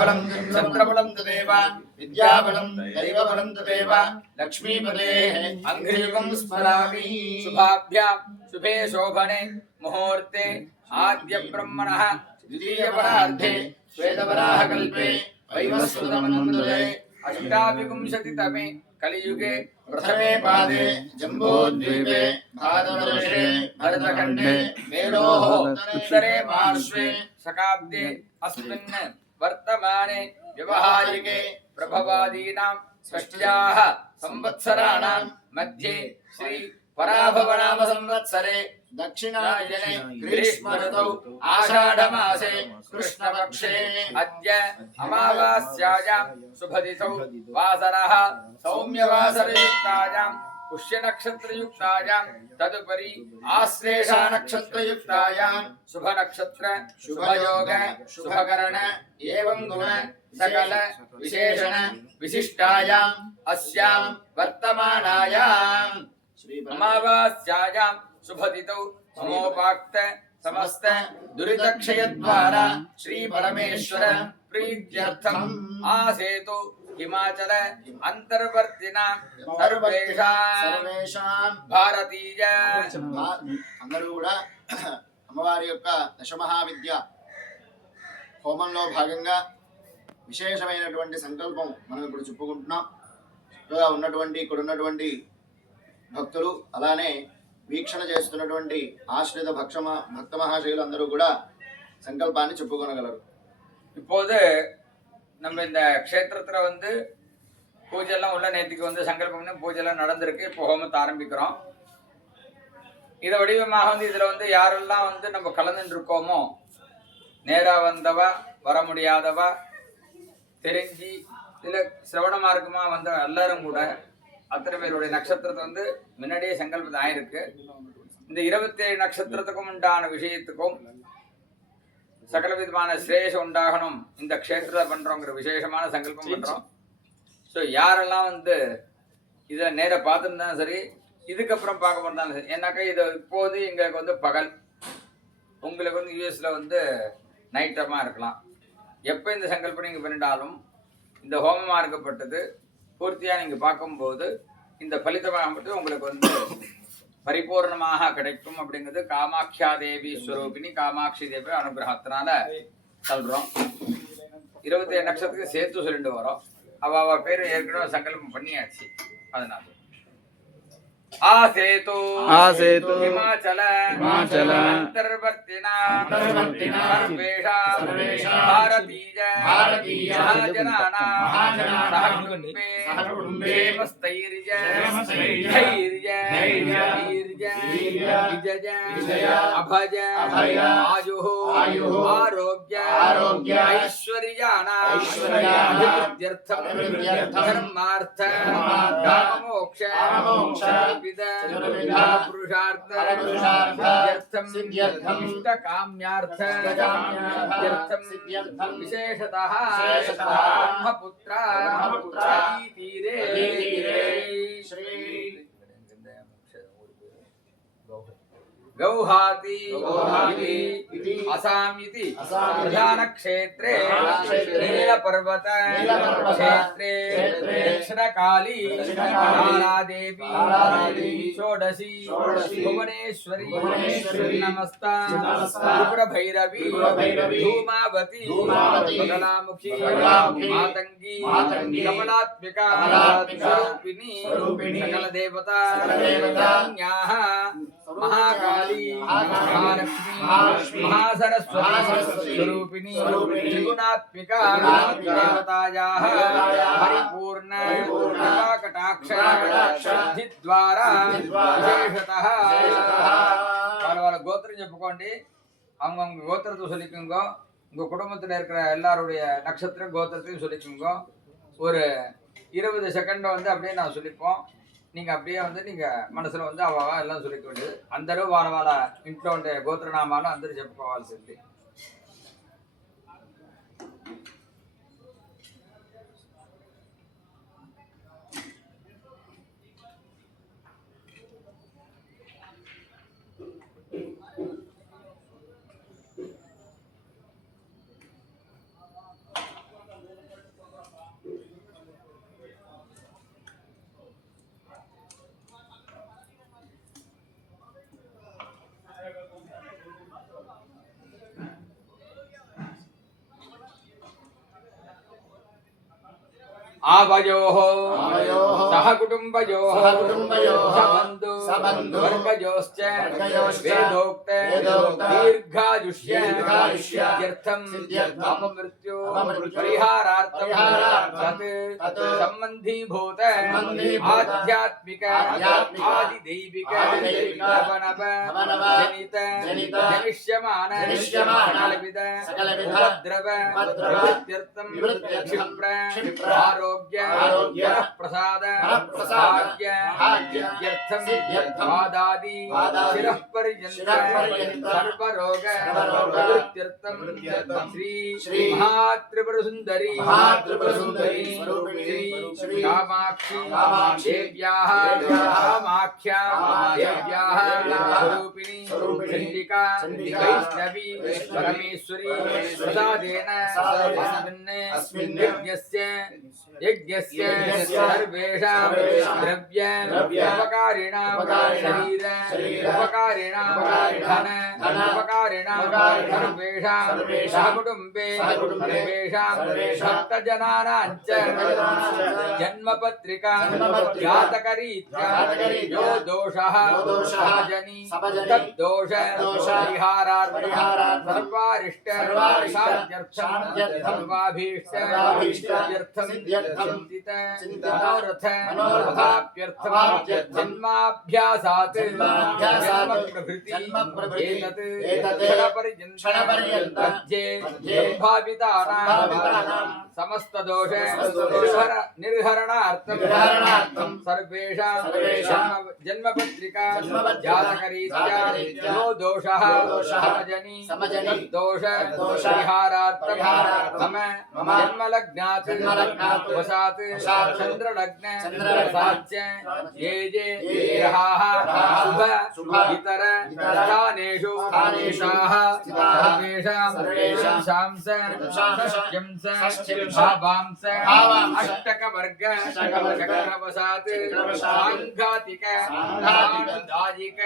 बलं चन्द्रबलं तदेव विद्याबलं दैवबलं तदेव लक्ष्मीपतेः अङ्घ्रियुगं स्मरामि। शुभाभ्यां शुभे शोभने मुहूर्ते आद्यब्रह्मणः द्वितीयपरार्धे श्वेतवराहकल्पे वैवस्वतमन्वन्तरे अष्टाविंशतितमे कलियुगे प्रथमे पादे जम्बूद्वीपे भारतवर्षे भरतखण्डे मेरोः उत्तरे पार्श्वे शकाब्दे अस्मिन् वर्तमाने व्यवहारिके प्रभवादीनां षष्ट्याः संवत्सराणां मध्ये श्री पराभवनाम संवत्सरे दक्षिणायने ग्रीष्म ऋतौ आषाढमासे कृष्णपक्षे अद्य अमावास्यायां शुभतिथौ वासरः सौम्यवासरयुक्तायां पुष्यनक्षत्रयुक्तायां तदुपरि आश्लेषा नक्षत्रयुक्तायां शुभनक्षत्र शुभयोग शुभकरण एवं गुण सकल विशेषण विशिष्टायां अस्यां वर्तमानायां अमावास्यायां शुभतिथौ अमोपाक्त समस्त दुरितक्षयद्वारा श्री परमेश्वर प्रीत्यर्थम् आसेतु हिमाचल अंतर्वर्तिना सर्वेषां भारतीय అందరూ కూడా అమ్మవారి యొక్క దశమహావిద్య హోమంలో భాగంగా విశేషమైనటువంటి సంకల్పం మనం ఇప్పుడు చెప్పుకుంటున్నాం. ఇక్కడ ఉన్నటువంటి భక్తులు అలానే వీక్షణ చేస్తున్నటువంటి ఆశ్రిత భక్త మహాశయులు అందరూ కూడా சங்கல்பாన్ని చెప్పుకొనగలరు. இப்போது நம்ம இந்த க்ஷேத்திரத்துல வந்து பூஜை எல்லாம் உள்ள நேற்றுக்கு வந்து சங்கல்பம் பூஜை எல்லாம் நடந்திருக்கு. இப்போ ஹோமத்தை ஆரம்பிக்கிறோம். இதை வடிவமாக வந்து இதுல வந்து யாரெல்லாம் வந்து நம்ம கலந்துட்டு இருக்கோமோ நேரா வந்தவா வர முடியாதவா தெரிஞ்சு இதுல சிரவண மார்க்கமா வந்த எல்லாரும் கூட அத்தனை பேருடைய நட்சத்திரத்தை வந்து முன்னாடியே சங்கல்பம் ஆயிருக்கு. இந்த 27 நட்சத்திரத்துக்கும் உண்டான விஷயத்துக்கும் சகல விதமான ஸ்ரேஷம் உண்டாகணும் இந்த க்ஷேத்திரத்தை பண்றோங்கிற விசேஷமான சங்கல்பம் பண்றோம். ஸோ யாரெல்லாம் வந்து இதை நேர பார்த்துருந்தாலும் சரி, இதுக்கப்புறம் பார்க்க போனாலும் சரி, ஏன்னாக்கா இது இப்போது எங்களுக்கு வந்து பகல், உங்களுக்கு வந்து யூஎஸ்ல வந்து நைட் டைமாக இருக்கலாம். எப்போ இந்த சங்கல்பம் நீங்கள் பண்ணிட்டாலும் இந்த ஹோமமாக இருக்கப்பட்டது பூர்த்தியாக நீங்கள் பார்க்கும்போது இந்த பலிதமாகப்பட்டு உங்களுக்கு வந்து பரிபூர்ணமாக கிடைக்கும் அப்படிங்கிறது காமாட்சியா தேவி ஸ்வரூபினி காமாட்சி தேவி அனுகிரகத்தினால சொல்கிறோம். 27 நட்சத்திரத்துக்கு சேர்த்து சொல்லிட்டு வரோம். அவ பேர் ஏற்கனவே சங்கல்பம் பண்ணியாச்சு. அதனால आसेतु हिमाचल अंतर्वर्तिना सर्वेषां भारतीय महाजनानां सहकुटुम्बे स्थैर्य विजय अभज आयुः आरोग्य ऐश्वर्याणां धर्मार्थ काममोक्ष विशेषतः तीरे गौहाती असामिति प्रधान क्षेत्रे नीलपर्वत क्षेत्रे दक्षिणकाली तारादेवी षोडशी भुवनेश्वरी नमस्ता त्रिपुरभैरवी धूमावती बगलामुखी मातंगी कमलात्मिका स्वरूपिणी सकलदेवता महाकाली महालक्ष्मी महासरस्वती स्वरूपिणी त्रिगुणात्मिका देवतायाः परिपूर्ण कटाक्ष द्वारा विशेषतः వాళ్ళ గోత్రం చెప్పుకోండి. அவங்க கோத்திரத்தை சொல்லிக்குங்க. உங்க குடும்பத்தில் இருக்கிற எல்லாருடைய நட்சத்திர கோத்திரத்தையும் சொல்லிக்குங்க. ஒரு 20 செகண்ட் வந்து அப்படியே நான் சொல்லிப்போம். நீங்கள் அப்படியே வந்து நீங்கள் మనసులో வந்து అవా ఎல்லாம் சொல்லிக்க வேண்டியது. అందరూ వాళ్ళ వాళ్ళ ఇంట్లో ఉండే గోత్రనామాలు అందరూ చెప్పుకోవాల్సింది. आवयोः आवयोः सहकुटुम्बयोः सहकुटुम्बयोः सबन्धु सबन्धु वर्गयोश्च वर्गयोश्च वेदोक्त दीर्घायुष्य सिद्ध्यर्थं सिद्ध्यर्थं अपमृत्यु अपमृत्यु परिहारार्थं परिहारार्थं तत् तत् सम्बन्धीभूत सम्बन्धीभूत आध्यात्मिक आध्यात्मिक आदिदैविक आदिदैविक नवनव नवनव जनित जनित जनिष्यमान सकलविध उपद्रव निवृत्त्यर्थं क्षिप्र आरोग्य प्रसाद भाग्य सिद्ध्यर्थं वादादि शिरः पर्यन्त सर्वरोग निवृत्त्यर्थं श्री महात्रिपुरसुन्दरी श्री कामाक्षी देव्याः कामाख्या देव्याः स्वरूपिणी चण्डिका वैष्णवी परमेश्वरी प्रसादेन अस्मिन् यज्ञस्य सर्वेषां द्रव्य उपकारिणां शरीर उपकारिणां धन उपकारिणां सर्वेषां सहकुटुम्बे सर्वेषां भक्तजनानां च जन्मपत्रिका जातकरीत्या यो दोषः समजनि तद्दोष परिहारार्थं सर्वारिष्ट साध्यर्थं सर्वाभीष्टसिद्ध्यर्थं चिन्तित मनोरथाप्यर्थं जन्माभ्यासात् जन्मप्रभृति एतत् क्षणपर्यन्तं मध्ये सम्भावितानां समस्तदोष निर्हरणार्थं सर्वेषां जन्मपत्रिका जातकरीत्या यो दोषः समजनि दोष परिहारार्थं मम जन्मलग्नात् वशात् चन्द्रलग्न वशाच्च ये ग्रहाः शुभ इतर स्थानेषु सर्वेषां शांस भावांस अष्टकवर्ग चक्रवशात् सांघातिक सानुदायिक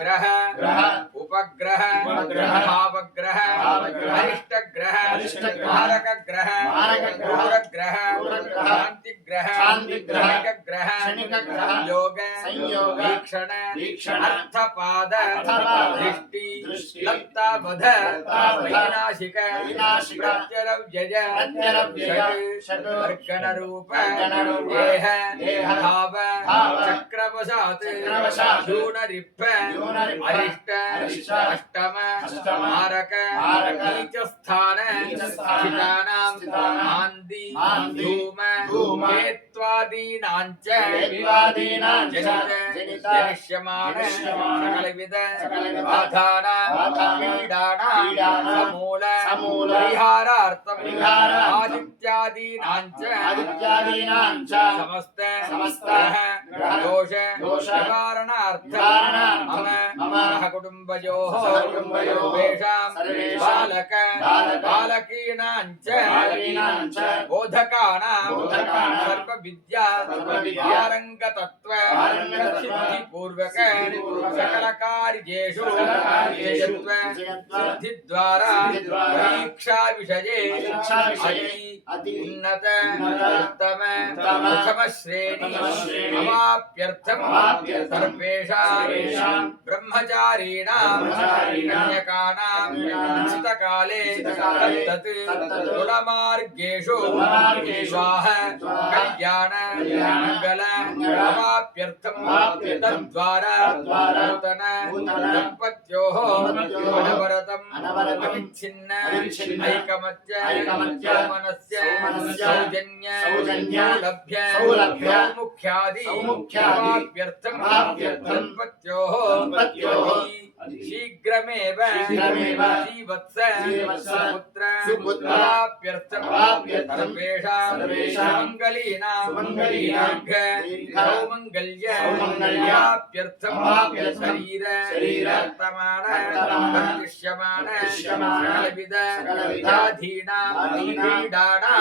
ग्रह उपग्रह भावग्रह अरिष्टग्रह कारकग्रह दूरग्रह शान्तिग्रह शनिकग्रह योग वीक्षण अर्थपाद दृष्टि लप्तावध विनाशिक प्रत्यरव्यय षट् अर्गणरूप देह भाव चक्रवशात् शूनरिप्प अरिष्ट अष्टम मारक नीचस्थान स्थितानां आन्दी धूम हेत्वादीनां च जनित जनिष्यमान सकलविध बाधानां पीडानां समूल परिहारार्थं आदित्यादीनां च समस्त दोष निवारणार्थं मम सहकुटुम्बयोः सर्वेषां बालक बालकीनां च बोधकानां सर्वविद्या पारङ्गतत्व सिद्धिपूर्वक सकलकार्येषु सिद्धिद्वारा परीक्षा विषये अति उन्नत उत्तम प्रथमश्रेणी अवाप्यर्थं सर्वेषां ब्रह्मचारीणां कन्यकानां निश्चितकाले तत्तत् कुलमार्गेषु विवाह कल्याण मंगल अवाप्यर्थं तद्वारा नूतन दम्पत्योः अनवरतम् अविच्छिन्न ऐकमत्य सौमनस्य सौजन्य सौलभ्य सौमुख्यादि अवाप्यर्थं दम्पत्योः शीघ्रमेव श्रीवत्स सुपुत्राप्यर्थं सर्वेषां मङ्गलीनां सौमङ्गल्याप्यर्थं शरीर वर्तमान प्रतिष्यमान सकलविधाधीनां पीडानां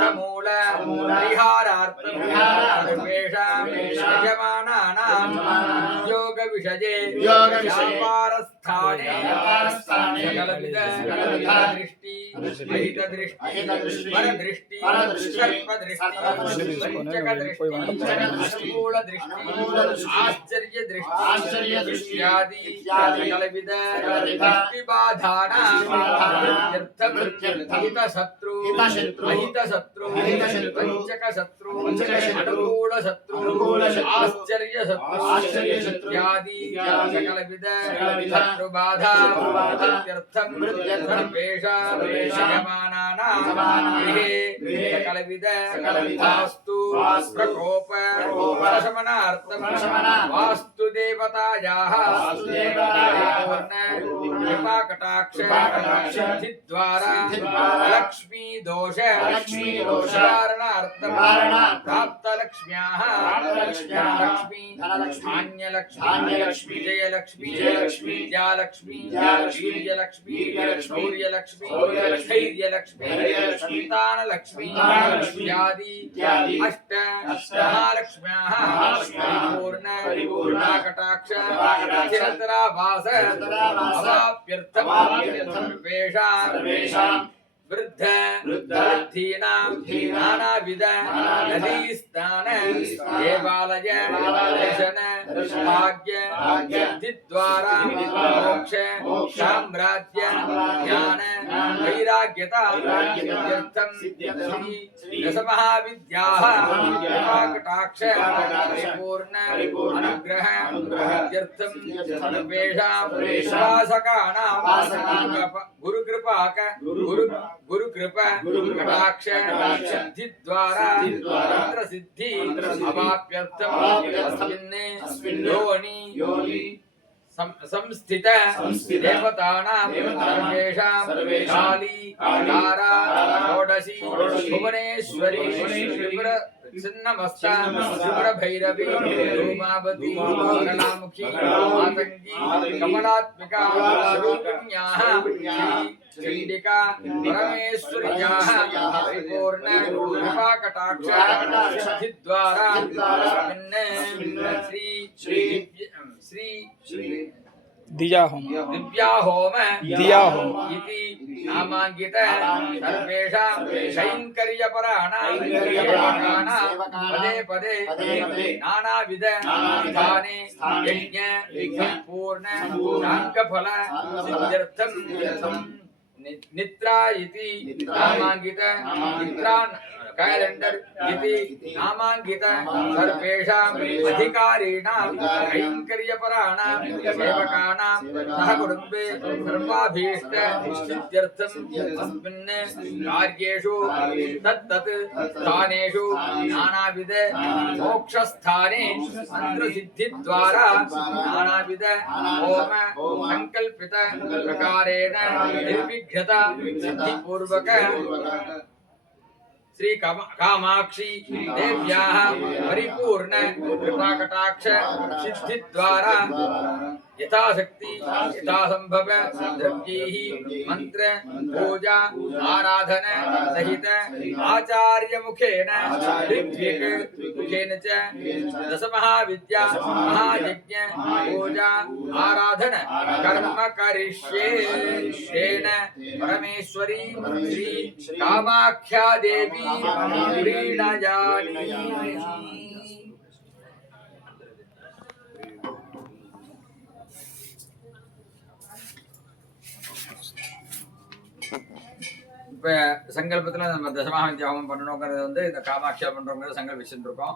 समूल परिहारार्थं सर्वेषां यजमानानां उद्योगविषये व्यापारस्थाने सकलविध दृष्टि అహిత దృష్టి పరదృష్టి సర్పదృష్టి పంచకదృష్టి అనుకూల దృష్టి ఆశ్చర్య దృష్టి ఇత్యాది సకలవిధ దృష్టి బాధానాం హిత శత్రు అహిత శత్రు పంచక శత్రు అనుకూల శత్రు ఆశ్చర్య శత్రు ఇత్యాది సకలవిధ శత్రు బాధ ఇత్యర్థం సర్వేషాం గృహే సకలవిధ వాస్తు ప్రకోప శమనార్థం వాస్తు దేవతాయాః कृपा कटाक्ष सिद्धिद्वारा लक्ष्मी दोष निवारणार्थं प्राप्त लक्ष्म्याः लक्ष्मी धान्यलक्ष्मी विजयलक्ष्मी विद्यालक्ष्मी वीर्यलक्ष्मी शौर्यलक्ष्मी धैर्यलक्ष्मी संतानलक्ष्मी इत्यादि अष्ट महालक्ष्म्याः परिपूर्ण कटाक्ष चिरतरावास अवाप्यर्थं सर्वेषां वृद्धीनां नानाविध नदीस्नान देवालय दर्शन भाग्य सिद्धिद्वारा मोक्ष साम्राज्य ज्ञान वैराग्यता इत्यर्थं श्री दशमहाविद्याः कटाक्ष परिपूर्ण अनुग्रह इत्यर्थं सर्वेषां उपासकानां गुरुकृपा कटाक्ष सिद्धिद्वारा तंत्र सिद्धि अवाप्यर्थम् अस्मिन् योनि संस्थित देवतानां सर्वेषां काली तारा षोडशी भुवनेश्वरी त्रिपुर छिन्नमस्ता त्रिपुर भैरवी रूपावती कमलामुखी आतंकी कमलात्मिका स्वरूपिण्याः चंडिका परमेश्वर्याः परिपूर्ण कृपा कटाक्ष सिद्धिद्वारा श्री दिया होम दिव्या होम इति नामांकित सर्वेषां कैंकर्यपराणां सेवकानां पदे नानाविध स्थाने यज्ञ पूर्ण शांकफल सिद्ध्यर्थं नित्रा इति नामांकित नित्रा कैलेंडर इति नामांकित सर्वेषाम् अधिकारिणां कैंकर्यपराणां सेवकानां सहकुटुम्बे सर्वाभीष्ट सिद्ध्यर्थं अस्मिन् कार्येषु तत्तत् स्थानेषु नानाविध मोक्षस्थाने मन्त्रसिद्धिद्वारा नानाविध होम संकल्पित प्रकारेण निर्विघ्नता सिद्धिपूर्वक श्री कामाक्षी देव्याः परिपूर्ण कृपा कटाक्ष सिद्धिद्वारा यथाशक्ति यथासंभव द्रव्यैः मंत्र पूजा आराधन सहित आचार्य मुखेन ऋत्विक मुखेन च दशमहाविद्या महायज्ञ पूजा आराधन कर्म करिष्ये तेन परमेश्वरी श्री कामाख्या देवी प्रीणयामि। இப்போ சங்கல்பத்தில் நம்ம தசமஹாவித்யா ஹோமம் பண்ணணுங்கிறது வந்து இந்த காமாட்சியா பண்ணுறோங்கிறத சங்கல்பிச்சுட்டு இருக்கோம்.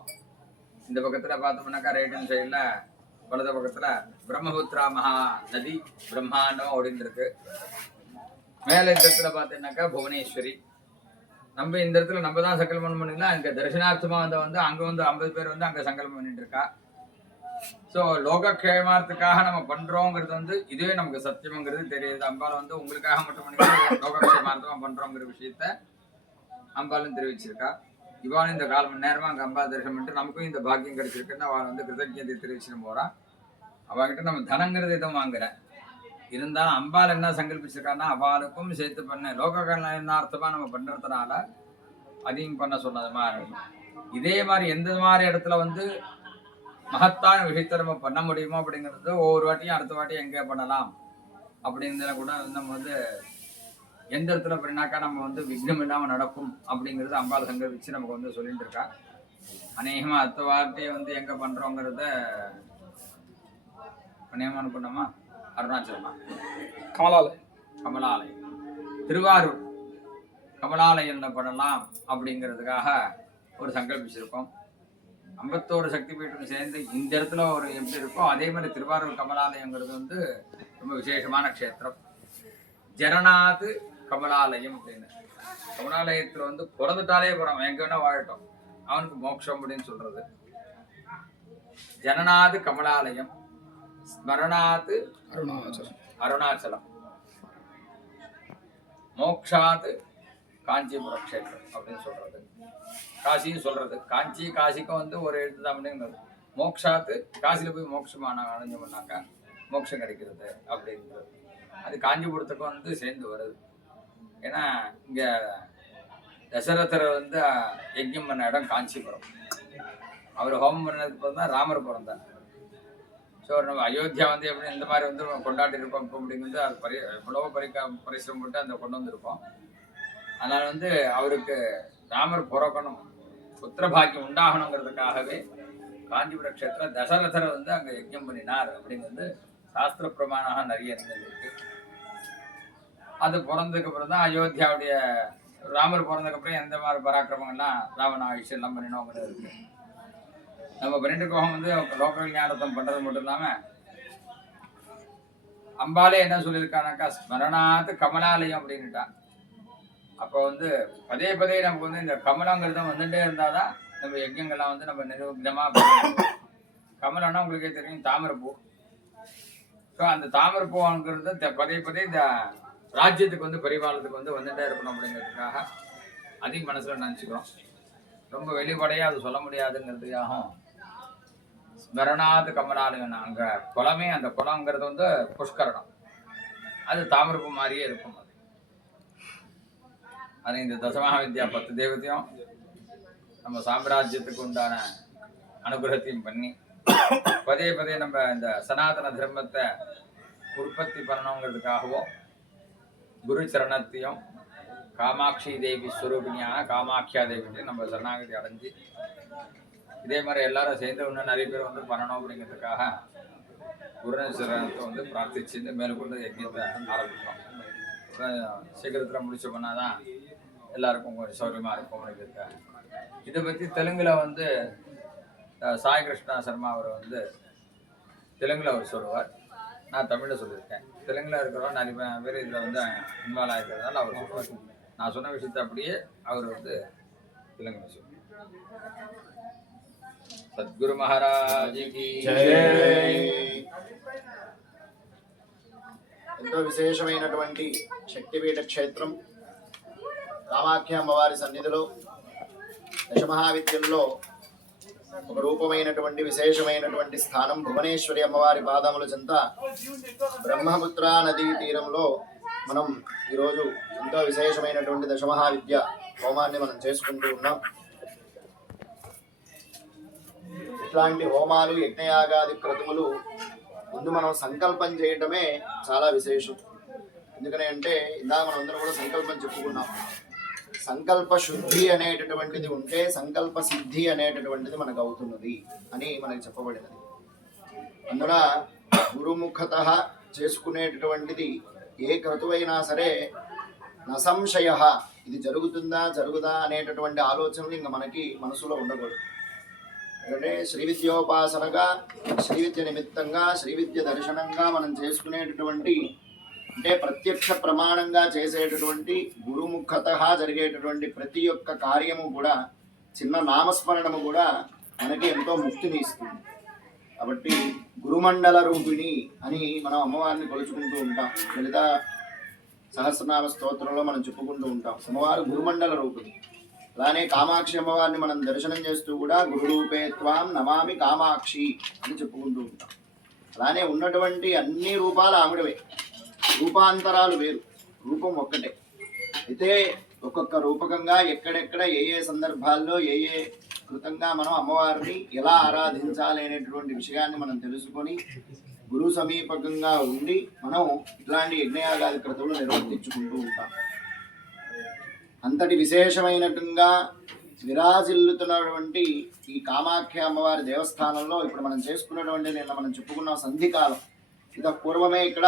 இந்த பக்கத்தில் பார்த்தோம்னாக்கா ரைட் ஹேண்ட் சைடில் வலது பக்கத்தில் பிரம்மபுத்திரா மகா நதி பிரம்மாண்டம் ஓடின்னு இருக்கு. மேலே இந்த இடத்துல பார்த்தீங்கன்னாக்கா புவனேஸ்வரி. நம்ம இந்த இடத்துல நம்ம தான் சங்கல்பம் பண்ணிக்கலாம். அங்கே தரிசனார்த்தமாக வந்து அங்கே வந்து 50 பேர் வந்து அங்கே சங்கல்பம் பண்ணிட்டு இருக்கா. ஸோ லோகக்ஷேமார்த்துக்காக நம்ம பண்றோங்கிறது வந்து இதுவே நமக்கு சத்தியம்ங்கிறது தெரியுது. அம்பாள் வந்து உங்களுக்காக மட்டும் பண்ணி லோகக்ஷேமார்த்தமா பண்றோங்கிற விஷயத்த அம்பாலும் தெரிவிச்சிருக்கா. இவாளும் இந்த 4 மணி நேரமா அங்கே அம்பாள் தரிசனம் பண்ணிட்டு நமக்கும் இந்த பாக்கியம் கிடைச்சிருக்குன்னு அவள் வந்து கிருதஜ்ஞதை தெரிவிச்சுன்னு போறா. அவகிட்ட நம்ம தனங்கிறது எதுவும் வாங்குற இருந்தாலும் அம்பாள் என்ன சங்கல்பிச்சிருக்கான்னா அவளுக்கும் சேர்த்து பண்ண லோக கல்யாணார்த்தமா நம்ம பண்றதுனால அதையும் பண்ண சொன்னது மாதிரி இருக்கும். இதே மாதிரி எந்த மாதிரி இடத்துல வந்து மகத்தான விஷயத்தை நம்ம பண்ண முடியுமோ அப்படிங்கிறது ஒவ்வொரு வாட்டியும் அடுத்த வாட்டியும் எங்கே பண்ணலாம் அப்படிங்கிறத கூட நம்ம வந்து எந்த இடத்துல பண்ணினாக்கா நம்ம வந்து விக்னம் இல்லாமல் நடக்கும் அப்படிங்கிறது அம்பாள் சங்கரிச்சு நமக்கு வந்து சொல்லிட்டு இருக்கா. அநேகமாக அடுத்த வார்த்தையை வந்து எங்கே பண்ணுறோங்கிறத அநேகமாக பண்ணோமா, அருணாச்சலமா, கமலாலயம், திருவாரூர் கமலாலயம் பண்ணலாம் அப்படிங்கிறதுக்காக ஒரு சங்கல்பிச்சிருக்கோம். 51 சக்தி பீட்டம் சேர்ந்து இந்த இடத்துல ஒரு எப்படி இருக்கோ அதே மாதிரி திருவாரூர் கமலாலயங்கிறது வந்து ரொம்ப விசேஷமான க்ஷேத்திரம். ஜனநாத் கமலாலயம் அப்படின்னு. கமலாலயத்தில் வந்து பிறந்துட்டாலே போகிறோம், எங்கே வேணா வாழட்டும், அவனுக்கு மோட்சம் அப்படின்னு சொல்றது. ஜனநாத் கமலாலயம், ஸ்மரணாத் அருணாச்சலம், மோக்ஷாத் காஞ்சிபுரம் க்ஷேத்திரம் அப்படின்னு சொல்றது. காசின்னு சொல்றது. காசிக்கும் வந்து ஒரு எழுத்து தான் அப்படிங்கிறது. மோக்ஷாத்து காசியில் போய் மோட்சமான அடைஞ்சோம்னாக்கா மோட்சம் கிடைக்கிறது அப்படின்றது. அது காஞ்சிபுரத்துக்கும் வந்து சேர்ந்து வருது. ஏன்னா இங்கே தசரதர் வந்து யஜ்யம் பண்ண இடம் காஞ்சிபுரம். அவர் ஹோமம் பண்ணதுக்கு தான் ராமர் பிறந்தார். ஸோ நம்ம அயோத்தியா வந்து எப்படி இந்த மாதிரி வந்து கொண்டாடி இருக்கோம் இப்போ அப்படிங்கிறது அது எவ்வளவோ பரிசிரமம் போட்டு அந்த கொண்டு வந்திருக்கோம். அதனால் வந்து அவருக்கு ராமர் பிறக்கணும், புத்திரபாக்கியம் உண்டாகணுங்கிறதுக்காகவே காஞ்சிபுர க்ஷேத்திரம் தசரதரை வந்து அங்கே யஜ்யம் பண்ணினார் அப்படிங்கிறது சாஸ்திர பிரமாணமாக நிறைய இருந்திருக்கு. அது பிறந்ததுக்கு அப்புறம் தான் அயோத்தியாவுடைய ராமர் பிறந்ததுக்கப்புறம் எந்த மாதிரி பராக்கிரமங்கள்லாம் ராவண ஆயுஷம் எல்லாம் பண்ணினோங்கிறது இருக்கு. நம்ம பண்ணிட்டு இருக்கோம் வந்து லோக விஞ்ஞானத்தம் பண்ணுறது மட்டும் இல்லாமல் அம்பாலே என்ன சொல்லியிருக்கானாக்கா ஸ்மரணாத் கமலாலயம் அப்படின்னுட்டான். அப்போ வந்து பதே நமக்கு வந்து இந்த கமலங்கிறத வந்துட்டே இருந்தால் தான் நம்ம யஜ்யங்கள்லாம் வந்து நம்ம நிர்விதமாக. கமலம்னா உங்களுக்கே தெரியும் தாமரைப்பூ. ஸோ அந்த தாமரைப்பூங்கிறது பதே இந்த ராஜ்யத்துக்கு வந்து பரிபாலத்துக்கு வந்து வந்துட்டே இருக்கணும் அப்படிங்கிறதுக்காக அதையும் மனசில் நினச்சிக்கிறோம். ரொம்ப வெளிப்படையாக அது சொல்ல முடியாதுங்கிறதுக்காகவும் ஸ்மரணாத் கமலாலயம். அங்கே குளமே, அந்த குளங்கிறது வந்து புஷ்கரணம், அது தாமரைப்பூ மாதிரியே இருக்கும். அது இந்த தசமஹா வித்யா 10 தெய்வத்தையும் நம்ம சாம்ராஜ்யத்துக்கு உண்டான அனுகிரகத்தையும் பண்ணி பதே நம்ம இந்த சனாதன தர்மத்தை உற்பத்தி பண்ணணுங்கிறதுக்காகவும் குரு சரணத்தையும் காமாட்சி தேவி ஸ்வரூபிணியான காமாட்சியா தேவிட்டையும் நம்ம சரணாகதி அடைஞ்சு இதே மாதிரி எல்லாரும் சேர்ந்து இன்னும் நிறைய பேர் வந்து பண்ணணும் அப்படிங்கிறதுக்காக குரு சரணத்தை வந்து பிரார்த்திச்சு மேற்கொண்டு யஜ்யத்தை ஆரம்பிக்கிறோம். சீக்கிரத்தில் முடிச்சு பண்ணாதான் எல்லாருக்கும் கொஞ்சம் சௌரியமாக இருக்கும் அப்படிங்கிறதுக்காக. இதை பற்றி தெலுங்கில் வந்து சாய் கிருஷ்ணா சர்மா அவர் வந்து தெலுங்கில் அவர் சொல்லுவார், நான் தமிழில் சொல்லியிருக்கேன். தெலுங்கில் இருக்கிறவங்க நிறைய பேர் இதில் வந்து இன்வால்வ் ஆகிருக்கிறதுனால அவர் சொல்லுவார். நான் சொன்ன விஷயத்தை அப்படியே அவர் வந்து தெலுங்கில் சொல்லுவார். சத்குரு மகாராஜிக்கு ఎంతో విశేషమైనటువంటి శక్తిపీఠ క్షేత్రం కామాఖ్య అమ్మవారి సన్నిధిలో దశమహావిద్యల్లో ఒక రూపమైనటువంటి విశేషమైనటువంటి స్థానం భువనేశ్వరి అమ్మవారి పాదముల చెంత బ్రహ్మపుత్ర నదీ తీరంలో మనం ఈరోజు ఎంతో విశేషమైనటువంటి దశమహావిద్య హోమాన్ని మనం చేసుకుంటూ ఉన్నాం. ఇట్లాంటి హోమాలు యజ్ఞయాగాది క్రతువులు ముందు మనం సంకల్పం చేయటమే చాలా విశేషం. ఎందుకని అంటే ఇందాక మనం అందరం కూడా సంకల్పం చెప్పుకున్నాం. సంకల్ప శుద్ధి అనేటటువంటిది ఉంటే సంకల్ప సిద్ధి అనేటటువంటిది మనకు అవుతున్నది అని మనకి చెప్పబడినది. అందున గురుముఖత చేసుకునేటటువంటిది ఏ క్రతువైనా సరే నసంశయ ఇది జరుగుదా అనేటటువంటి ఆలోచనలు ఇంకా మనకి మనసులో ఉండకూడదు. అంటే శ్రీ విద్యోపాసనగా, శ్రీ విద్య నిమిత్తంగా, శ్రీ విద్య దర్శనంగా మనం చేసుకునేటటువంటి అంటే ప్రత్యక్ష ప్రమాణంగా చేసేటటువంటి గురుముఖత జరిగేటటువంటి ప్రతి ఒక్క కార్యము కూడా, చిన్న నామస్మరణము కూడా మనకి ఎంతో ముక్తిని ఇస్తుంది. కాబట్టి గురుమండల రూపిణి అని మనం అమ్మవారిని కొలుచుకుంటూ ఉంటాం. లలిత సహస్రనామ స్తోత్రంలో మనం చెప్పుకుంటూ ఉంటాం అమ్మవారు గురుమండల రూపిణి. అలానే కామాక్షి అమ్మవారిని మనం దర్శనం చేస్తూ కూడా గురురూపే త్వాం నమామి కామాక్షి అని చెప్పుకుంటూ ఉంటాం. అలానే ఉన్నటువంటి అన్ని రూపాలు ఆవిడవే, రూపాంతరాలు వేరు, రూపం ఒక్కటే. అయితే ఒక్కొక్క రూపకంగా ఎక్కడెక్కడ ఏ ఏ సందర్భాల్లో ఏ ఏ కృతంగా మనం అమ్మవారిని ఎలా ఆరాధించాలి అనేటువంటి విషయాన్ని మనం తెలుసుకొని గురు సమీపకంగా ఉండి మనం ఇట్లాంటి యజ్ఞయాగాది క్రతువులు నిర్వర్తించుకుంటూ ఉంటాం. అంతటి విశేషమైనట్టుగా విరాజిల్లుతున్నటువంటి ఈ కామాఖ్య అమ్మవారి దేవస్థానంలో ఇప్పుడు మనం చేసుకున్నటువంటి నిన్న మనం చెప్పుకున్న సంధికాలం ఇక పూర్వమే ఇక్కడ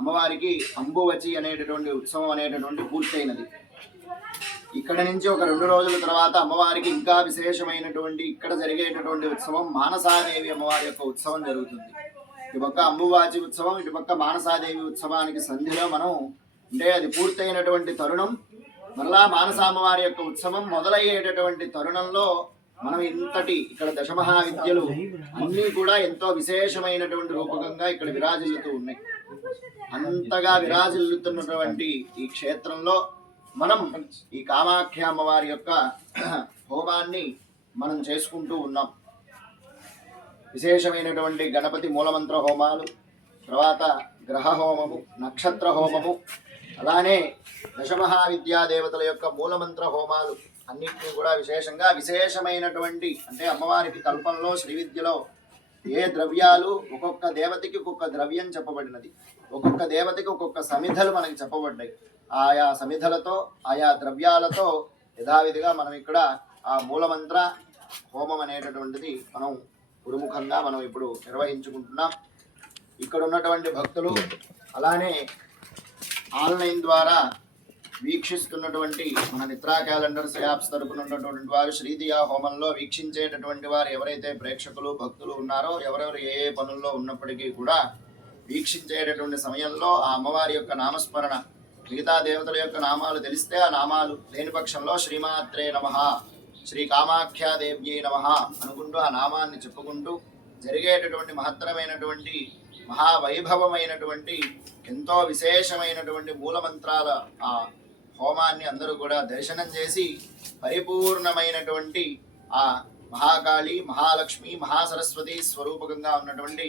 అమ్మవారికి అంబువచి అనేటటువంటి ఉత్సవం అనేటటువంటి పూర్తయినది. ఇక్కడ నుంచి ఒక 2 రోజుల తర్వాత అమ్మవారికి ఇంకా విశేషమైనటువంటి ఇక్కడ జరిగేటటువంటి ఉత్సవం మానసాదేవి అమ్మవారి యొక్క ఉత్సవం జరుగుతుంది. ఇటుపక్క అంబువాచి ఉత్సవం, ఇటుపక్క మానసాదేవి ఉత్సవానికి సంధిలో మనం అంటే అది పూర్తయినటువంటి తరుణం, మరలా మానసామ్మవారి యొక్క ఉత్సవం మొదలయ్యేటటువంటి తరుణంలో మనం ఇంతటి ఇక్కడ దశమహావిద్యలు అన్నీ కూడా ఎంతో విశేషమైనటువంటి రూపకంగా ఇక్కడ విరాజిల్లుతూ ఉన్నాయి. అంతగా విరాజిల్లుతున్నటువంటి ఈ క్షేత్రంలో మనం ఈ కామాఖ్య అమ్మవారి యొక్క హోమాన్ని మనం చేసుకుంటూ ఉన్నాం. విశేషమైనటువంటి గణపతి మూలమంత్ర హోమాలు, తర్వాత గ్రహ హోమము, నక్షత్ర హోమము, అలానే దశమహావిద్యా దేవతల యొక్క మూలమంత్ర హోమాలు అన్నిటినీ కూడా విశేషమైనటువంటి అంటే అమ్మవారికి కల్పంలో శ్రీ విద్యలో ఏ ద్రవ్యాలు ఒక్కొక్క దేవతకి ఒక్కొక్క ద్రవ్యం చెప్పబడినది, ఒక్కొక్క దేవతకి ఒక్కొక్క సమిధలు మనకి చెప్పబడ్డాయి. ఆయా సమిధలతో ఆయా ద్రవ్యాలతో యథావిధిగా మనం ఇక్కడ ఆ మూలమంత్ర హోమం అనేటటువంటిది మనం గురుముఖంగా మనం ఇప్పుడు నిర్వహించుకుంటున్నాం. ఇక్కడ ఉన్నటువంటి భక్తులు అలానే ఆన్లైన్ ద్వారా వీక్షిస్తున్నటువంటి మన నిత్రా క్యాలెండర్స్ యాప్స్ తరపున ఉన్నటువంటి వారు శ్రీదియా హోమంలో వీక్షించేటటువంటి వారు ఎవరైతే ప్రేక్షకులు భక్తులు ఉన్నారో ఎవరెవరు ఏ ఏ పనుల్లో ఉన్నప్పటికీ కూడా వీక్షించేటటువంటి సమయంలో ఆ అమ్మవారి యొక్క నామస్మరణ, మిగతా దేవతల యొక్క నామాలు తెలిస్తే ఆ నామాలు లేని పక్షంలో శ్రీమాత్రే నమః, శ్రీ కామాఖ్యాదేవ్యై నమః అనుకుంటూ ఆ నామాన్ని చెప్పుకుంటూ జరిగేటటువంటి మహత్తరమైనటువంటి మహావైభవమైనటువంటి ఎంతో విశేషమైనటువంటి మూలమంత్రాల ఆ హోమాన్ని అందరూ కూడా దర్శనం చేసి పరిపూర్ణమైనటువంటి ఆ మహాకాళి, మహాలక్ష్మి, మహాసరస్వతి స్వరూపకంగా ఉన్నటువంటి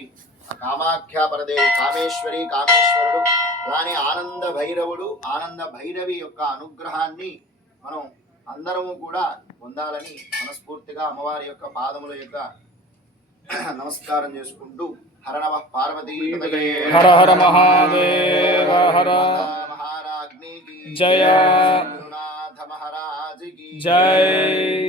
కామాఖ్య పరదేవి కామేశ్వరి, కామేశ్వరుడు, అలానే ఆనంద భైరవుడు, ఆనంద భైరవి యొక్క అనుగ్రహాన్ని మనం అందరము కూడా పొందాలని మనస్ఫూర్తిగా అమ్మవారి యొక్క పాదముల యొక్క నమస్కారం చేసుకుంటూ హర నమః పార్వతీ హర హర మహాదేవ హర మహారాజ్ఞి జయ గురునాథ మహారాజ్ కి జై